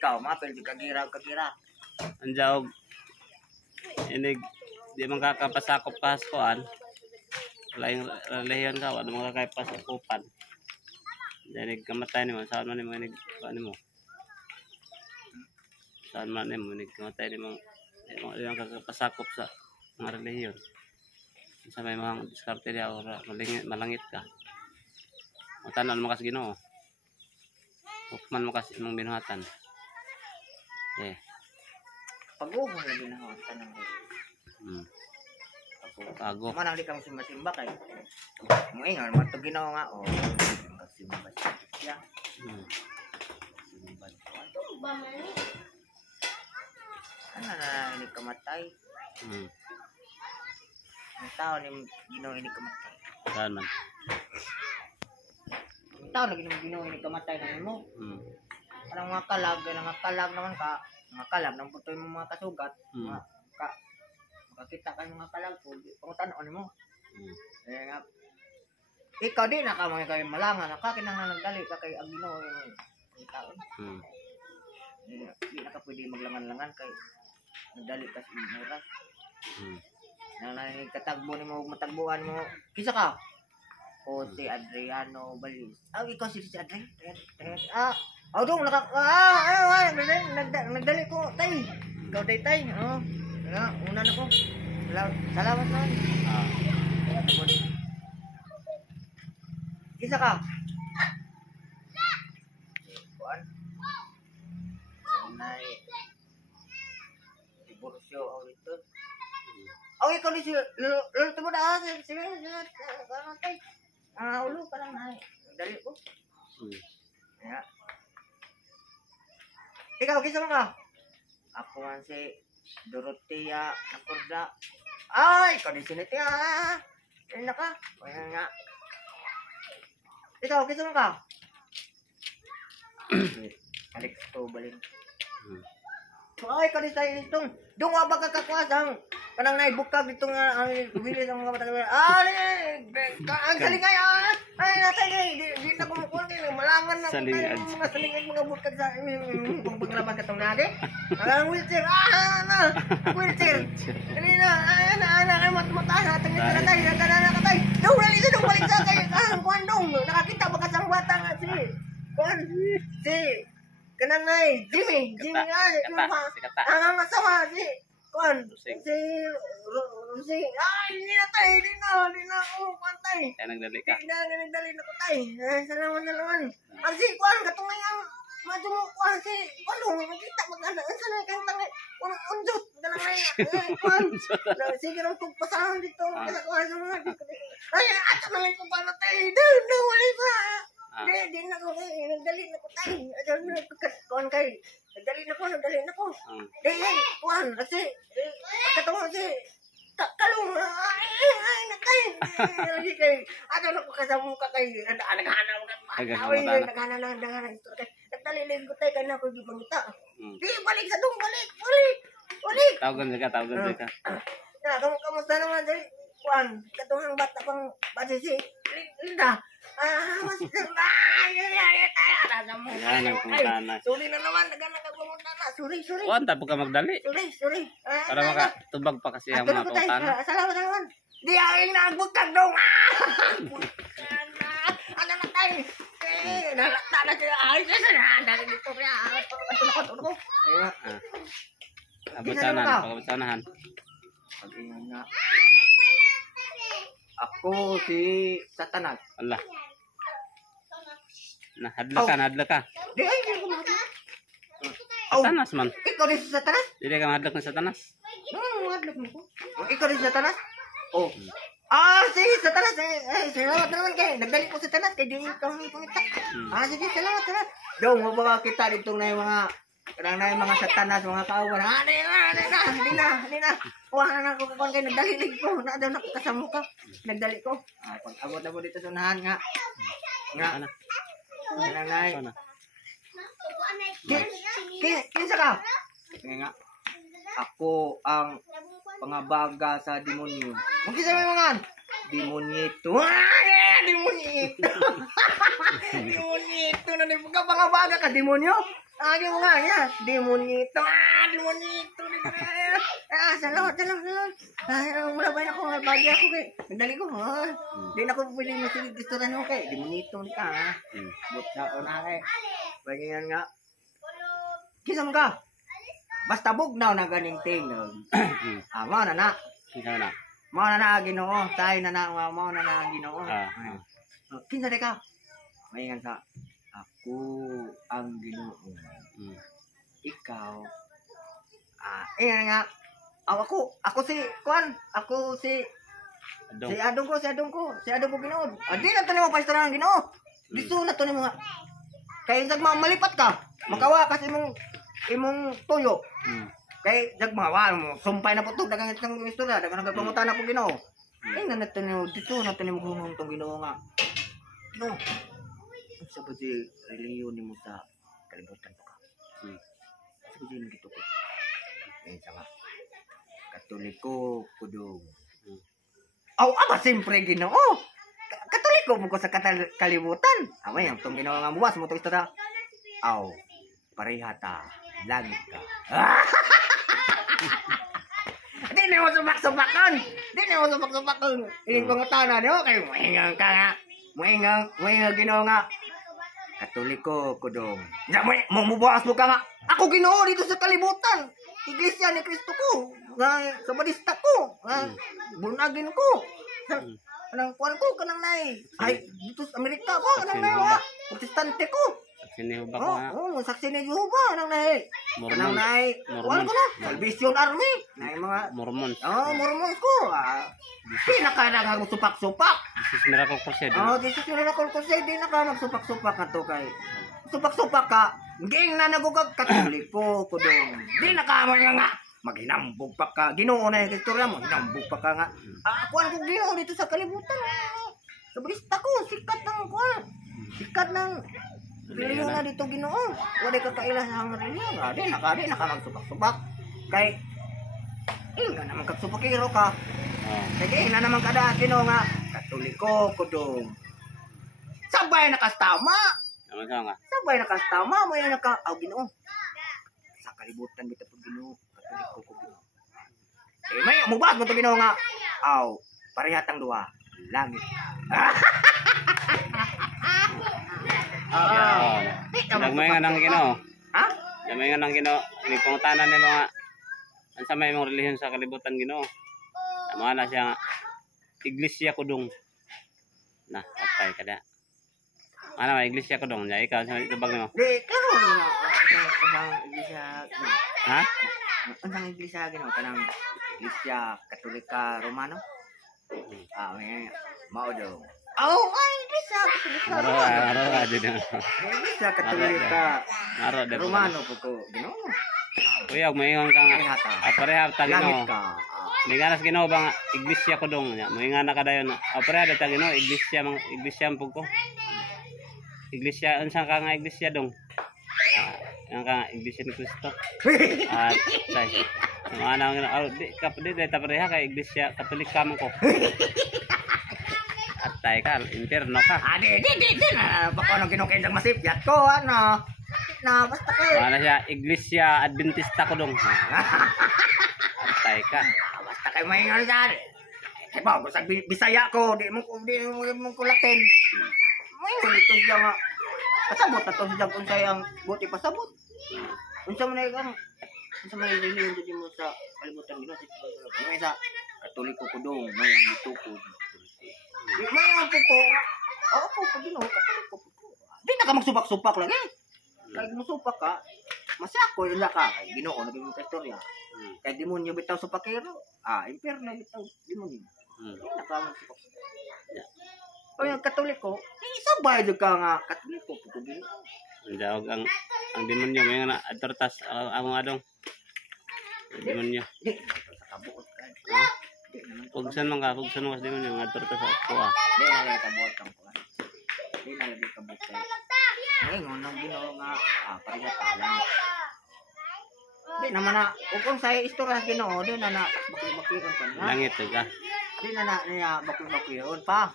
ikaw, mapil di kagira. Anjaw ini di makakapasakop kaskoan. Lain relihiyon ka, wala mo kakapasakupan. Jadi kamatay ni mo, saan man mo ini mo. Saan man mo ini kamatay ni mo. Yung kakapasakop sa mga relihiyon. Sa may mga diskarte niya o malangit ka. Matanan mo kasi Ginoo. Hukman mo kasi imong binuhatan. Pag-uho na binahatan ng Pago. Manang di kang simba-simba kay. Mo ingon mo to Ginoo nga o. Simba siya. Simba. Ano na ini kamatay? Ang tao ni Ginoo ini kamatay. Saan man? Ang tao lagi ni Ginoo ini kamatay na mo. Anong mga kalag naman ka. Mga kalag nang putoy mo mga kasugat. Makakita ka mga kalag po. Pangutan mo. Eh nga. Ikaw din na ka mga kayo malangan. Nakakinang nagdali ka kay ang Ginoo yung tao. Hindi na ka pwede maglangan-langan kay nagdali ka sa imuras. Nang katagbo ni mo, matagbuhan mo. Kisa ka? O si Adriano Balis. Ikaw si Adriano? Dong, nagdali ko, tay. Ikaw day, tay. Una na ko. Salamat na. Kisa ka? Kuan? Nay. Diborsyo, ito. Ikaw di siya. Luluto mo na. Sige. Ano tay? Ulo ka lang na. Nagdali ko. Ikaw, kisa mo ka? Ako man si Dorotea Nakorda. Ikaw din sinitia. Ayun na ka. Ayun nga. Ikaw, kisa mo ka? Alex to balin. Ikaw din tayo itong. Doon nga ba kakakwasang? Kanang naibukag itong ang bilis ng mga matagalan. Ang salingay di na kumukul kayo. Malangan na mga salingay mga bukag sa kung paglaban ka itong nage. Ang wheelchair. Wheelchair. Kanina, ay mataas. Natangit ka na tayo. Nakatay. Dong, balik sa kayo. Kuandong. Nakakita ba kasang bata nga si. Kanang na Jimmy nga. Ang asawa si. Hindi na tayo, hindi na ako, pantay. Kaya nagdali ka? Nagdali na ko tayo. Salamat. Ang si, katungay ang, madyo mo, si, magkita, ang sanay kang tangay, unjot, dalang na sige lang pagpasahan dito, kasakuhan sa mga, ato na lang ko pa na tayo, wali pa. Di na ko, nagdali na ko tayo, nagdali na ko. Kasi, pagkatawa kasi, kalong, nakay. Ato na ko kasama ka kay, naghana lang, nagdali ko tayo, kaya na ako di pangita. Di, balik sa dong, balik. Tawagan ka. Kamusta naman, katong bata pang basisi, Linda. Master na. Sorry na naman. Nagpumunta na. Sorry. Kuan, tapo ka magdali. Sorry. Para makatubag pa kasi ang mga pautana. Salamat naman. Di ang nagbutag dong. Ano na tayo? Nalakta na sila. Kasi na. Dali dito kaya. Tulog ko. Pagabutanahan. Pag-ingat nga. Ako si Satanas. Allah. Hadla ka. Di ay, hindi ko mahadlak. Satanas man. Ikaw rin si Satanas? Hindi ka mahadlak ng Satanas. Mahadlak mo ko. Ikaw rin si Satanas? Si Satanas. Salamat naman kayo. Nagdali ko si Satanas. Kaya di kami pumita. Sige, salamat. Dong, mabaga kita dito na yung mga Satanas, mga kauban. Hindi na. Wala na ako kayo. Nagdali ko. Nakasama ka. Nagdali ko. Pag-abot na po dito sa unahan nga. Nanay. Kinsa ka? Nga. Ako ang pangabaga sa demonyo. Kinsa mo mga? Demonyito. Demonyito. Demonyito na pangabaga ka demonyo? Ayaw nga niya. Demonito. Demonito. Salamat. Wala ba ako? Bagi ako kay. Nagdali ko. Di na ako pwede masigit gusto rin ako kay. Demonito ni ka. But na ko na kay. Bagyan nga. Kisa mo ka? Basta bugnaw na ganing ting. Mao na na. Ikaw na. Mao na na Ginoo. Tayo na na. Mao na na Ginoo. Kinsa de ka? Mayngan sa. Ako ang Ginoo. Ikaw. Nga. Ako si Kwan. Ako si Adong ko Ginoo. Di na to nimo pastoran Ginoo. Diso na to nimo nga. Kay dagma malipat ka. Makawa kasi imong tuyo. Kay dagma mo sumpay na putog dagang itong istorya, dagang nagpamutan na po Ginoo. Na nato nimo dito na to nimo gumong tong Ginoo nga. No. Sa pati reliyon nimo sa kalibutan pa ka. Sa pati nang gito ko. Sama. Katoliko kudong. Aba siyempre Ginoo. Katoliko mo ko sa kalibutan. Amay ang tong Ginoo nga buwas mo to istorya. Parihata, langit ka. Di na mo supak-supakan. Iling ko nga tanan nyo. Kaya muhingang ka nga. Muhingang Ginoo nga. Katoliko kudong. Mubukas mo ka nga. Ako Ginoo dito sa kalibutan. Iglesia ni Kristo ko. Sa badista ko. Bunagin ko. Kanang kuwan ko, kanang nai. Ay, dito sa Amerika ko, kanang nai mga protestante ko. Saksi ni Jehovah ko nga. Saksi ni Jehovah, kanang nai. Kanang nai, kuwan ko na, Salvation Army. Nai mga Mormons. Mormons ko. Pinakanagang supak-supak. This is Miracle Crusade. This is Miracle Crusade. Di na ka magsupak-supak ka to kay. Supak-supak ka. Ging na nagugag Katoliko ko dong. Di na ka nga. Maghinambog pa ka. Ginoo na yung istorya mo. Hinambog pa ka nga. Kuwan ko Ginoo dito sa kalibutan. Sa balista ko. Sikat ng kuwan. Sikat ng reliyon na dito Ginoo. Wala ka kaila sa mga reliyon. Di na ka magsupak-supak. Kay nga naman kagsupakiro ka. Kaya na naman kada Ginoo nga. Katoliko ko dong. Sabay na kastama. Sabay na kastama. May naka. Ginoo. Sa kalibutan dito po Ginoo. Katoliko ko Ginoo. May mubas mo ito Ginoo nga. Parihatang duwa. Langit. Nagmay nga ng Ginoo. Ha? Nagmay nga ng Ginoo. Ini pangutanan ni mga ansa may mga relihiyon sa kalibutan Ginoo. Tama na siya nga. Iglesia kudong. Na, patay ka na. Ano ba, iglesia kudong? Ya, ikaw, sa itubag nimo. Di, karon na. Ang iglesia. Ha? Ang iglesia Ginoo. Kanang iglesia Katolika Romano. May mao daw. Iglesia Katolika Aro aja din. Iglesia Katolika Romano po ko Ginoo. Kuya, maingong ka nga. Aparehab ta Ginoo. May ganas Ginoo ba nga iglesia kudong nya. Moingan na kadayon. Aparehab ta Ginoo, iglesia po ko. Iglesia, unsa ka nga iglesia dong? Ang ka iglesia ni Kristo. At say. Ano nga di kapdi data pareha kay iglesia Katolika man ko. At tay ka, interno ka. Di na bako nang kinukindang masipyat ko ano. Na basta kay. Ano siya, iglesia Adventista ko dong. At tay ka. Basta kay maingon sa. Ba, sa Bisaya ko, di mo ko Latin. May ito siya nga. Pasabot na to siya kung sa'yo ang buti pasabot. Unsa mo na yung reliyon din mo sa kalibutan Ginoo. May sa Katoliko ko dong, may ang ito ko. May ang po. Po Ginoo, Katoliko ko. Di na ka magsupak-supak lang eh. Kaya musupak ka, masako yun ka. Ginoo, naging mo kastorya. Kaya demonyo bitaw supakero. Impyerno bitaw demonyo. Di na ka magsupak-supak. O yung Katoliko, isabay doon ka nga Katoliko. Jawag ang demonyo may nga atortas ang adong. Demonyo. Di, kabuot ka. Pugsan man ka, pugsan mas demonyo nga atortas ako. Di na lang kabuot ang kuha. Di na lang kabuot ka. Ngayon, nang Ginoo nga, parihatalan. Di naman na, kung sa'yo istorya Ginoo, di na bakil-bakiron pa na. Langit ka. Di na bakil-bakiron pa.